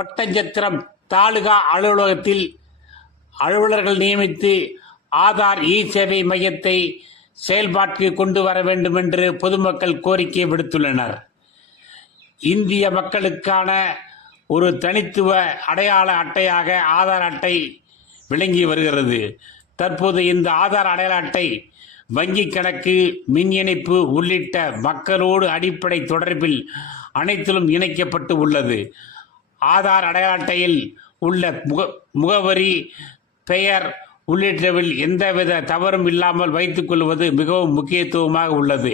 ஒட்டஞ்சத்திரம் தாலுகா அலுவலகத்தில் அலுவலர்கள் நியமித்து ஆதார் இ சேவை மையத்தை செயல்பாட்டிற்கு கொண்டு வர வேண்டும் என்று பொதுமக்கள் கோரிக்கை விடுத்துள்ளனர். இந்திய மக்களுக்கான ஒரு தனித்துவ அடையாள அட்டையாக ஆதார் அட்டை விளங்கி வருகிறது. தற்போது இந்த ஆதார் அடையாள அட்டை வங்கி கணக்கு, மின் இணைப்பு உள்ளிட்ட மக்களோடு அடிப்படை தொடர்பில் அனைத்திலும் இணைக்கப்பட்டு உள்ளது. ஆதார் அடையாள அட்டையில் உள்ள முகவரி, பெயர் உள்ளிட்டவில் எந்தவித தவறும் இல்லாமல் வைத்துக் கொள்வது மிகவும் முக்கியத்துவமாக உள்ளது.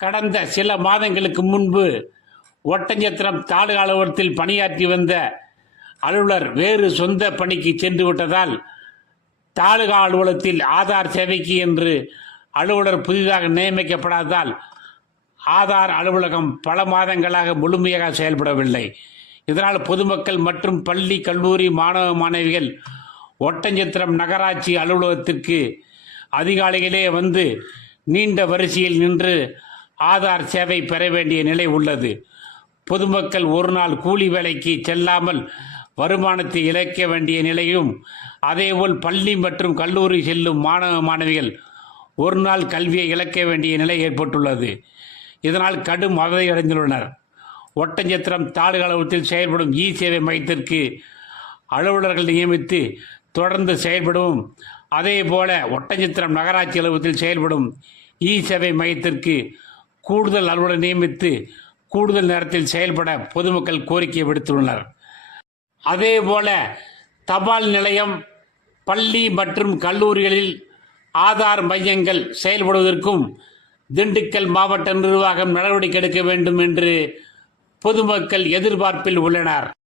கடந்த சில மாதங்களுக்கு முன்பு ஒட்டஞ்சத்திரம் தாலுகா அலுவலகத்தில் பணியாற்றி வந்த அலுவலர் வேறு சொந்த பணிக்கு சென்று விட்டதால் தாலுகா அலுவலகத்தில் ஆதார் சேவைக்கு என்று அலுவலர் புதிதாக நியமிக்கப்படாததால் ஆதார் அலுவலகம் பல மாதங்களாக முழுமையாக செயல்படவில்லை. இதனால் பொதுமக்கள் மற்றும் பள்ளி, கல்லூரி மாணவ மாணவிகள் ஒட்டஞ்சத்திரம் நகராட்சி அலுவலகத்திற்கு அதிகாலையிலே வந்து நீண்ட வரிசையில் நின்று ஆதார் சேவை பெற வேண்டிய நிலை உள்ளது. பொதுமக்கள் ஒரு நாள் கூலி வேலைக்கு செல்லாமல் வருமானத்தை இழக்க வேண்டிய நிலையும், அதேபோல் பள்ளி மற்றும் கல்லூரி செல்லும் மாணவ மாணவிகள் ஒரு நாள் கல்வியை இழக்க வேண்டிய நிலை ஏற்பட்டுள்ளது. இதனால் கடும் அவதியடைந்துள்ளனர். ஒட்டஞ்சத்திரம் தாலுகா அலுவலகத்தில் செயல்படும் இ சேவை மையத்திற்கு அலுவலர்கள் நியமித்து தொடர்ந்து செயல்படும். அதேபோல ஒட்டஞ்சத்திரம் நகராட்சி அலுவலகத்தில் செயல்படும் இ சேவை மையத்திற்கு கூடுதல் அலுவலர் நியமித்து கூடுதல் நேரத்தில் செயல்பட பொதுமக்கள் கோரிக்கை விடுத்துள்ளனர். அதேபோல தபால் நிலையம், பள்ளி மற்றும் கல்லூரிகளில் ஆதார் மையங்கள் செயல்படுவதற்கும் திண்டுக்கல் மாவட்ட நிர்வாகம் நடவடிக்கை எடுக்க வேண்டும் என்று பொதுமக்கள் எதிர்பார்ப்பில் உள்ளனர்.